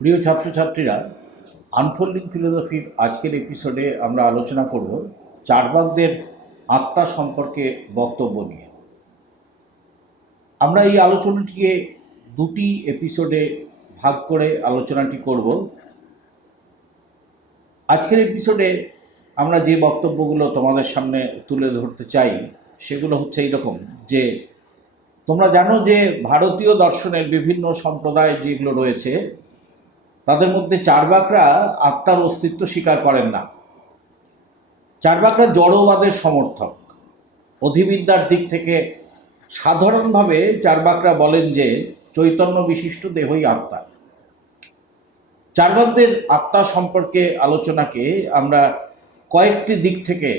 প্রিয় ছাত্রছাত্রীরা আনফোল্ডিং ফিলোসফির আজকের এপিসোডে আমরা আলোচনা করব চারবাকদের আত্মা সম্পর্কে বক্তব্য নিয়ে। আমরা এই আলোচনাটিকে দুটি এপিসোডে ভাগ করে আলোচনাটি করব। আজকের এপিসোডে আমরা যে বক্তব্যগুলো তোমাদের সামনে তুলে ধরতে চাই, সেগুলো হচ্ছে এইরকম যে তোমরা জানো যে ভারতীয় দর্শনের বিভিন্ন সম্প্রদায় যেগুলো রয়েছে, তাদের মধ্যে চারবাকরা আত্মার অস্তিত্ব স্বীকার করেন না। চারবাকরা জড়বাদের সমর্থক। অধিবিদ্যার দিক থেকে সাধারণভাবে চারবাকরা বলেন যে চৈতন্য বিশিষ্ট দেহই আত্মা। চারবাকদের আত্মা সম্পর্কে আলোচনাকে আমরা কয়েকটি দিক থেকে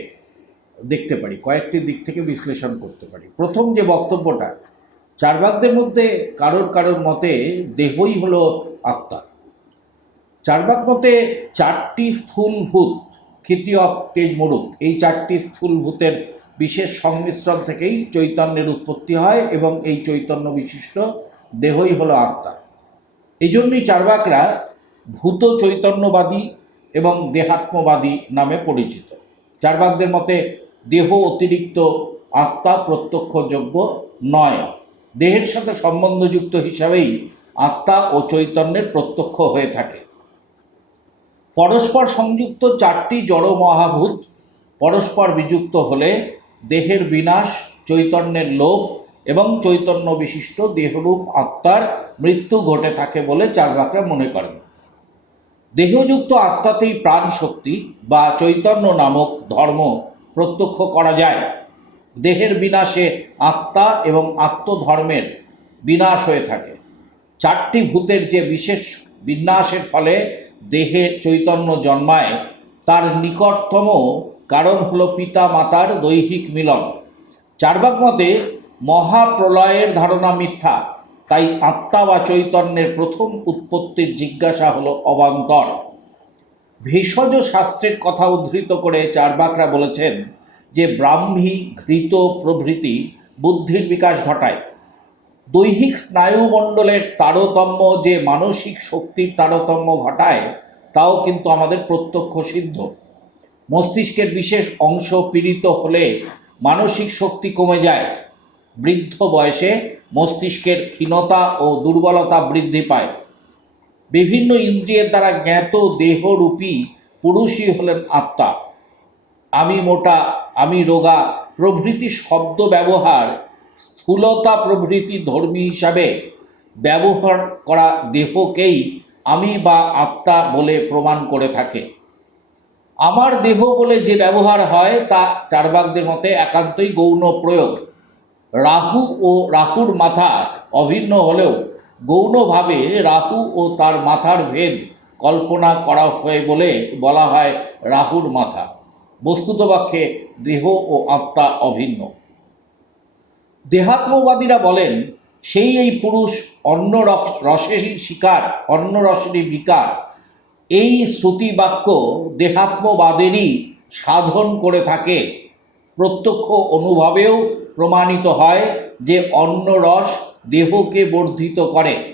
দেখতে পারি, কয়েকটি দিক থেকে বিশ্লেষণ করতে পারি। প্রথম যে বক্তব্যটা চারবাকদের মধ্যে কারোর কারোর মতে দেহই হলো আত্মা। চারবাক মতে চারটি স্থূল ভূত খিতি অফ তেজ মরুক। এই চারটি স্থূল ভূতের বিশেষ সংমিশ্রণ থেকেই চৈতন্যের উৎপত্তি হয় এবং এই চৈতন্য বিশিষ্ট দেহই হলো আত্মা। এই জন্যই চারবাকরা ভূত চৈতন্যবাদী এবং দেহাত্মবাদী নামে পরিচিত। চারবাকদের মতে দেহ অতিরিক্ত আত্মা প্রত্যক্ষযোগ্য নয়। দেহের সাথে সম্বন্ধযুক্ত হিসাবেই আত্মা ও চৈতন্যের প্রত্যক্ষ হয়ে থাকে। পরস্পর সংযুক্ত চারটি জড় মহাভূত, পরস্পর বিযুক্ত হলে দেহের বিনাশ, চৈতন্যের লোভ এবং চৈতন্য বিশিষ্ট দেহরূপ আত্মার মৃত্যু ঘটে থাকে বলে চারবাকরা মনে করেন। দেহযুক্ত আত্মাতেই প্রাণ শক্তি বা চৈতন্য নামক ধর্ম প্রত্যক্ষ করা যায়। দেহের বিনাশে আত্মা এবং আত্মধর্মের বিনাশ হয়ে থাকে। চারটি ভূতের যে বিশেষ বিন্যাসের ফলে দেহে চৈতন্য জন্মায়, তার নিকটতম কারণ হল পিতা মাতার দৈহিক মিলন। চারবাক মতে মহাপ্রলয়ের ধারণা মিথ্যা, তাই আত্মা বা চৈতন্যের প্রথম উৎপত্তির জিজ্ঞাসা হল অবান্তর। ভেষজ শাস্ত্রের কথা উদ্ধৃত করে চারবাকরা বলেছেন যে ব্রাহ্মী ঘৃত প্রভৃতি বুদ্ধির বিকাশ ঘটায়। দৈহিক স্নায়ুমণ্ডলের তারতম্য যে মানসিক শক্তির তারতম্য ঘটায়, তাও কিন্তু আমাদের প্রত্যক্ষ সিদ্ধ। মস্তিষ্কের বিশেষ অংশ পীড়িত হলে মানসিক শক্তি কমে যায়। বৃদ্ধ বয়সে মস্তিষ্কের ক্ষীণতা ও দুর্বলতা বৃদ্ধি পায়। বিভিন্ন ইন্দ্রিয়ের দ্বারা জ্ঞাত দেহরূপী পুরুষই হলেন আত্মা। আমি মোটা, আমি রোগা, প্রভৃতি শব্দ ব্যবহার, স্থূলতা প্রভৃতি ধর্মী হিসাবে ব্যবহার করা দেহকেই আমি বা আত্মা বলে প্রমাণ করে থাকে। আমার দেহ বলে যে ব্যবহার হয় তা চারবাকদের মতে একান্তই গৌণ প্রয়োগ। রাহু ও রাহুর মাথা অভিন্ন হলেও গৌণভাবে রাহু ও তার মাথার ভেদ কল্পনা করা হয় বলে বলা হয় রাহুর মাথা। বস্তুতপক্ষে দেহ ও আত্মা অভিন্ন। দেহাত্মবাদীরা বলেন, সেই এই পুরুষ অন্য রস- রসেরই শিকার অন্য রসেরই বিকার, এই শ্রুতি বাক্য দেহাত্মবাদেরই সাধন করে থাকে। প্রত্যক্ষ অনুভবেও প্রমাণিত হয় যে অন্য রস দেহকে বর্ধিত করে।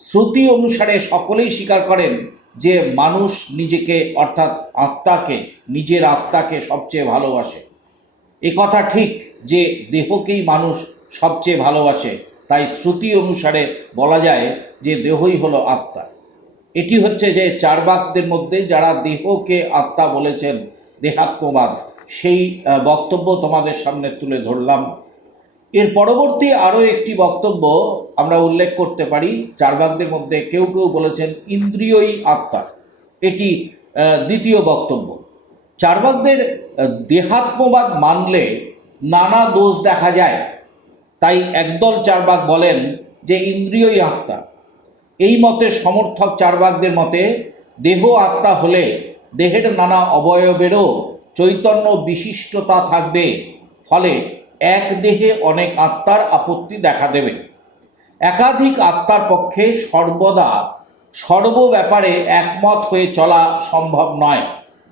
শ্রুতি অনুসারে সকলেই স্বীকার করেন যে মানুষ নিজেকে, অর্থাৎ আত্মাকে, নিজের আত্মাকে সবচেয়ে ভালোবাসে। এ কথা ঠিক যে দেহকেই মানুষ সবচেয়ে ভালোবাসে, তাই শ্রুতি অনুসারে বলা যায় যে দেহই হলো আত্মা। এটি হচ্ছে যে চারবাকদের মধ্যে যারা দেহকে আত্মা বলেছেন, দেহাত্মবাদ, সেই বক্তব্য তোমাদের সামনে তুলে ধরলাম। এর পরবর্তী আরও একটি বক্তব্য আমরা উল্লেখ করতে পারি চারবাকদের মধ্যে কেউ কেউ বলেছেন ইন্দ্রিয়ই আত্মা এটি দ্বিতীয় বক্তব্য। চারবাকদের দেহাত্মবাদ মানলে নানা দোষ দেখা যায়। তাই একদল চারবাক বলেন যে ইন্দ্রিয়ই আত্মা। এই মতে সমর্থক চারবাকদের মতে দেহ আত্মা হলে দেহের নানা অবয়বেরও চৈতন্য বিশিষ্টতা থাকবে। ফলে এক দেহে অনেক আত্মার আপত্তি দেখা দেবে। একাধিক আত্মার পক্ষে সর্বদা সর্ব ব্যাপারে একমত হয়ে চলা সম্ভব নয়।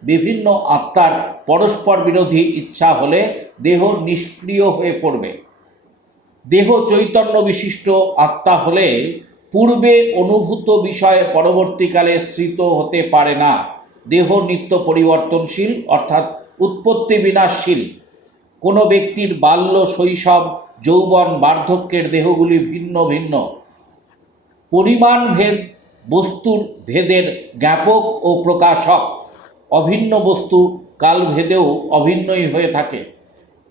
বিভিন্ন আত্মার পরস্পর বিরোধী ইচ্ছা হলে দেহ নিষ্ক্রিয় হয়ে পড়বে। দেহ চৈতন্য বিশিষ্ট আত্মা হলে পূর্বে অনুভূত বিষয়ে পরবর্তীকালে স্মৃত হতে পারে না। দেহ নিত্য পরিবর্তনশীল, অর্থাৎ উৎপত্তি বিনাশশীল। কোনো ব্যক্তির বাল্য শৈশব যৌবন বার্ধক্যের দেহগুলি ভিন্ন ভিন্ন। পরিমাণ ভেদ বস্তুর ভেদের জ্ঞাপক ও প্রকাশক। অভিন্ন বস্তু কালভেদেও অভিন্নই হয়ে থাকে।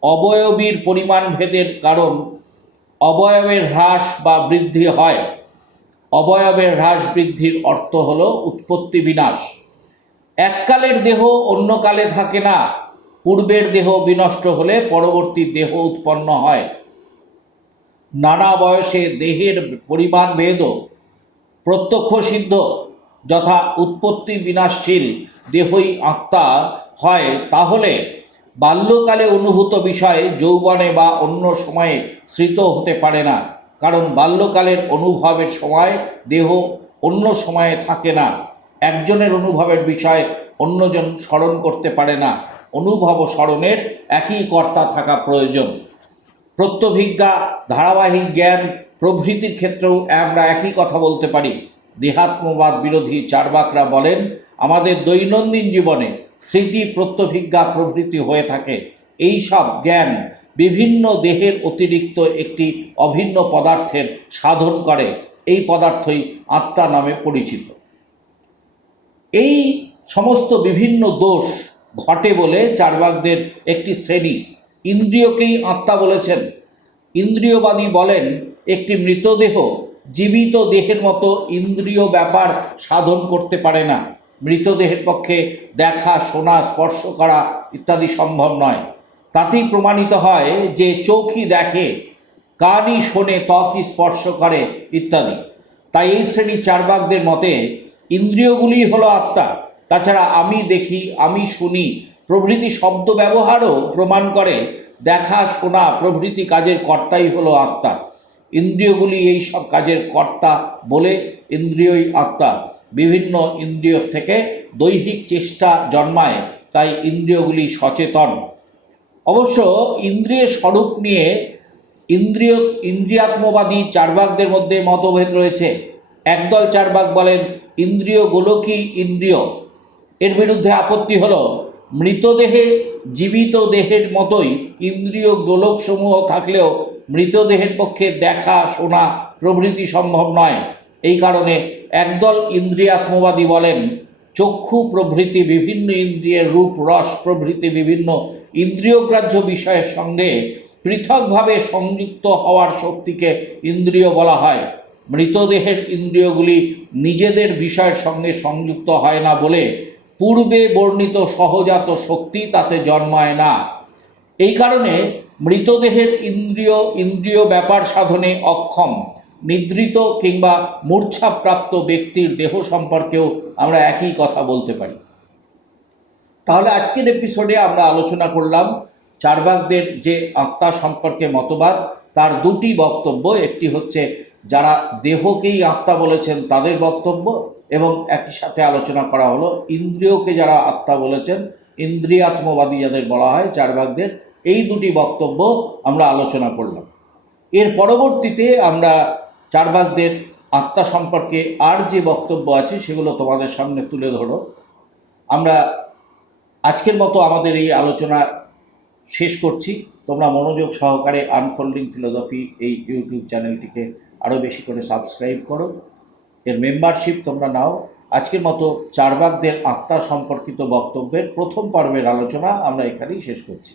অবয়বীর পরিমাণ ভেদের কারণ অবয়বের হ্রাস বা বৃদ্ধি হয়। অবয়বের হ্রাস বৃদ্ধির অর্থ হল উৎপত্তি বিনাশ। এককালের দেহ অন্য কালে থাকে না। পূর্বের দেহ বিনষ্ট হলে পরবর্তী দেহ উৎপন্ন হয়। নানা বয়সে দেহের পরিমাণ ভেদও প্রত্যক্ষ সিদ্ধ যথা উৎপত্তি বিনাশশীল দেহই আত্মা হয়, তাহলে বাল্যকালে অনুভূত বিষয় যৌবনে বা অন্য সময়ে স্মৃত হতে পারে না, কারণ বাল্যকালের অনুভবের সময় দেহ অন্য সময়ে থাকে না, একজনের অনুভবের বিষয় অন্যজন স্মরণ করতে পারে না, অনুভব স্মরণের একই কর্তা থাকা প্রয়োজন। প্রত্যভিজ্ঞা, ধারাবাহিক জ্ঞান, প্রভৃতির ক্ষেত্রেও আমরা একই কথা বলতে পারি। দেহাত্মবাদ বিরোধী চারবাকরা বলেন, আমাদের দৈনন্দিন জীবনে স্মৃতি, প্রত্যভিজ্ঞা, প্রভৃতি হয়ে থাকে। এই সব জ্ঞান বিভিন্ন দেহের অতিরিক্ত একটি অভিন্ন পদার্থের সাধন করে। এই পদার্থই আত্মা নামে পরিচিত। এই সমস্ত বিভিন্ন দোষ ঘটে বলে চারবাকদের একটি শ্রেণি। ইন্দ্রিয়কেই আত্মা বলেছেন। ইন্দ্রিয়বাদী বলেন, একটি মৃতদেহ জীবিত দেহের মতো ইন্দ্রিয় ব্যাপার সাধন করতে পারে না। মৃতদেহের পক্ষে দেখা, শোনা, স্পর্শ করা ইত্যাদি সম্ভব নয়। তাতেই প্রমাণিত হয় যে চোখই দেখে, কানই শোনে, ত্বকই স্পর্শ করে ইত্যাদি। তাই এই শ্রেণির চারবাকদের মতে, ইন্দ্রিয়গুলি হলো আত্মা। তাছাড়া আমি দেখি, আমি শুনি প্রভৃতি শব্দ ব্যবহারও প্রমাণ করে, দেখা শোনা প্রভৃতি কাজের কর্তাই হলো আত্মা। ইন্দ্রিয়গুলি এই সব কাজের কর্তা বলে ইন্দ্রিয়ই আত্মা। বিভিন্ন ইন্দ্রিয় থেকে দৈহিক চেষ্টা জন্মায়, তাই ইন্দ্রিয়গুলি সচেতন। অবশ্য ইন্দ্রিয় স্বরূপ নিয়ে ইন্দ্রিয়, ইন্দ্রিয়াত্মবাদী চারবাকদের মধ্যে মতভেদ রয়েছে। একদল চারবাক বলেন, ইন্দ্রিয় গোলকই ইন্দ্রিয়। এর বিরুদ্ধে আপত্তি হলো মৃতদেহে, জীবিত দেহের মতোই ইন্দ্রিয় গোলকসমূহ থাকলেও মৃতদেহের পক্ষে দেখা, শোনা প্রভৃতি সম্ভব নয়। এই কারণে একদল ইন্দ্রিয়াত্মবাদী বলেন, চক্ষু প্রভৃতি বিভিন্ন ইন্দ্রিয়ের রূপ, রস প্রভৃতি বিভিন্ন ইন্দ্রিয়গ্রাহ্য বিষয়ের সঙ্গে পৃথকভাবে সংযুক্ত হওয়ার শক্তিকে ইন্দ্রিয় বলা হয়। মৃতদেহের ইন্দ্রিয়গুলি নিজেদের বিষয়ের সঙ্গে সংযুক্ত হয় না বলে পূর্বে বর্ণিত সহজাত শক্তি তাতে জন্মায় না। এই কারণে মৃতদেহের ইন্দ্রিয় ইন্দ্রিয় ব্যাপার সাধনে অক্ষম, নিদ্রিত কিংবা মূর্ছাপ্রাপ্ত ব্যক্তির দেহ সম্পর্কেও আমরা একই কথা বলতে পারি। তাহলে আজকের এপিসোডে আমরা আলোচনা করলাম চারবাকদের যে আত্মা সম্পর্কে মতবাদ, তার দুটি বক্তব্য। একটি হচ্ছে, যারা দেহকেই আত্মা বলেছেন তাদের বক্তব্য এবং একই সাথে আলোচনা করা হলো, ইন্দ্রিয়কে যারা আত্মা বলেছেন, ইন্দ্রিয়াত্মবাদী যাদের বলা হয় চারবাকদের এই দুটি বক্তব্য আমরা আলোচনা করলাম। এর পরবর্তীতে আমরা চারবাকদের আত্মা সম্পর্কে আর যে বক্তব্য আছে, সেগুলো তোমাদের সামনে তুলে ধরো। আমরা আজকের মতো আমাদের এই আলোচনা শেষ করছি। তোমরা মনোযোগ সহকারে আনফোল্ডিং ফিলোসফি এই ইউটিউব চ্যানেলটিকে আরও বেশি করে সাবস্ক্রাইব করো। এর মেম্বারশিপ তোমরা নাও। আজকের মতো চারবাকদের আত্মা সম্পর্কিত বক্তব্যের প্রথম পর্বের আলোচনা আমরা এখানেই শেষ করছি।